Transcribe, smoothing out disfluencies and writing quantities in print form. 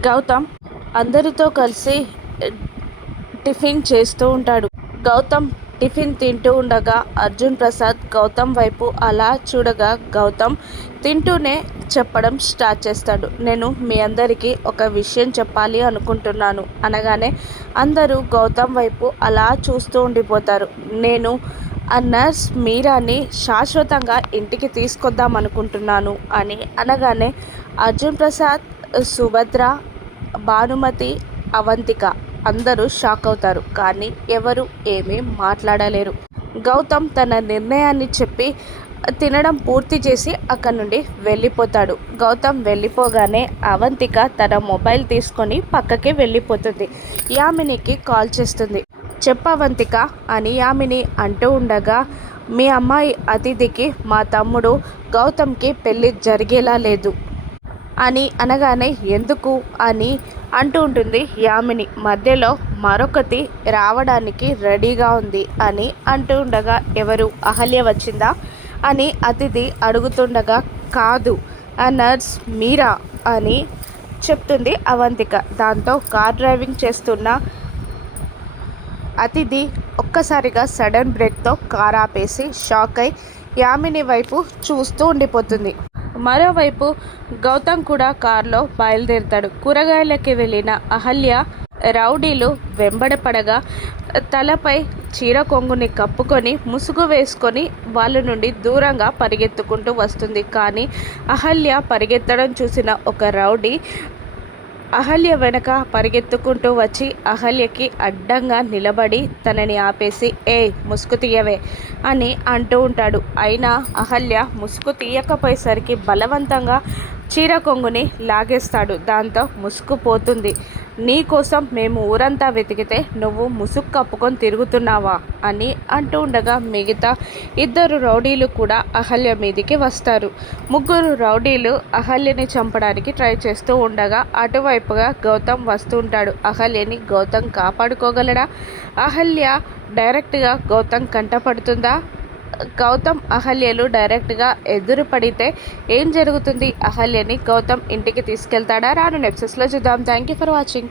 గౌతమ్ అందరితో కలిసి టిఫిన్ చేస్తూ ఉంటాడు. గౌతమ్ టిఫిన్ తింటూ ఉండగా అర్జున్ ప్రసాద్ గౌతమ్ వైపు అలా చూడగా గౌతమ్ తింటూనే చెప్పడం స్టార్ట్ చేస్తాడు. నేను మీ అందరికీ ఒక విషయం చెప్పాలి అనుకుంటున్నాను అనగానే అందరూ గౌతమ్ వైపు అలా చూస్తూ ఉండిపోతారు. నేను ఆ నర్స్ మీరాని శాశ్వతంగా ఇంటికి తీసుకొద్దాం అనుకుంటున్నాను అని అనగానే అర్జున్ ప్రసాద్, సుభద్ర, భానుమతి, అవంతిక అందరూ షాక్ అవుతారు. కానీ ఎవరు ఏమీ మాట్లాడలేరు. గౌతమ్ తన నిర్ణయాన్ని చెప్పి తినడం పూర్తి చేసి అక్కడి నుండి వెళ్ళిపోతాడు. గౌతమ్ వెళ్ళిపోగానే అవంతిక తన మొబైల్ తీసుకొని పక్కకి వెళ్ళిపోతుంది. యామినికి కాల్ చేస్తుంది. చెప్పవంతిక అని యామిని అంటూ ఉండగా, మీ అమ్మాయి అతిథికి మా తమ్ముడు గౌతమ్కి పెళ్ళి జరిగేలా లేదు అని అనగానే ఎందుకు అని అంటూ ఉంటుంది యామిని. మధ్యలో మరొకటి రావడానికి రెడీగా ఉంది అని అంటూ ఉండగా ఎవరు అహల్య వచ్చిందా అని అతిథి అడుగుతుండగా కాదు ఆ నర్స్ మీరా అని చెప్తుంది అవంతిక. దాంతో కార్ డ్రైవింగ్ చేస్తున్న అతిథి ఒక్కసారిగా సడన్ బ్రేక్తో కార్ ఆపేసి షాక్ అయి యామిని వైపు చూస్తూ ఉండిపోతుంది. మరోవైపు గౌతమ్ కూడా కారులో బయలుదేరుతాడు. కూరగాయలకి వెళ్ళిన అహల్య రౌడీలు వెంబడపడగా తలపై చీర కొంగుని కప్పుకొని ముసుగు వేసుకొని వాళ్ళ నుండి దూరంగా పరిగెత్తుకుంటూ వస్తుంది. కానీ అహల్య పరిగెత్తడం చూసిన ఒక రౌడీ అహల్య వెనక పరిగెత్తుకుంటూ వచ్చి అహల్యకి అడ్డంగా నిలబడి తనని ఆపేసి ముసుగు తీయవే అని అంటూ ఉంటాడు. అయినా అహల్య ముసుగు తీయకపోయేసరికి బలవంతంగా చీర కొంగుని లాగేస్తాడు. దాంతో ముసుగు పోతుంది. నీకోసం మేము ఊరంతా వెతికితే నువ్వు ముసుగు కప్పుకొని తిరుగుతున్నావా అని అంటూ ఉండగా మిగతా ఇద్దరు రౌడీలు కూడా అహల్య మీదికి వస్తారు. ముగ్గురు రౌడీలు అహల్యని చంపడానికి ట్రై చేస్తూ ఉండగా అటువైపుగా గౌతమ్ వస్తూ ఉంటాడు. అహల్యని గౌతమ్ కాపాడుకోగలడా? అహల్య డైరెక్ట్గా గౌతమ్ కంటపడుతుందా? గౌతమ్ అహల్యలు డైరెక్ట్గా ఎదురు పడితే ఏం జరుగుతుంది? అహల్యని గౌతమ్ ఇంటికి తీసుకెళ్తాడా? రాను ఎపిసోడ్స్లో చూద్దాం. Thank you for watching.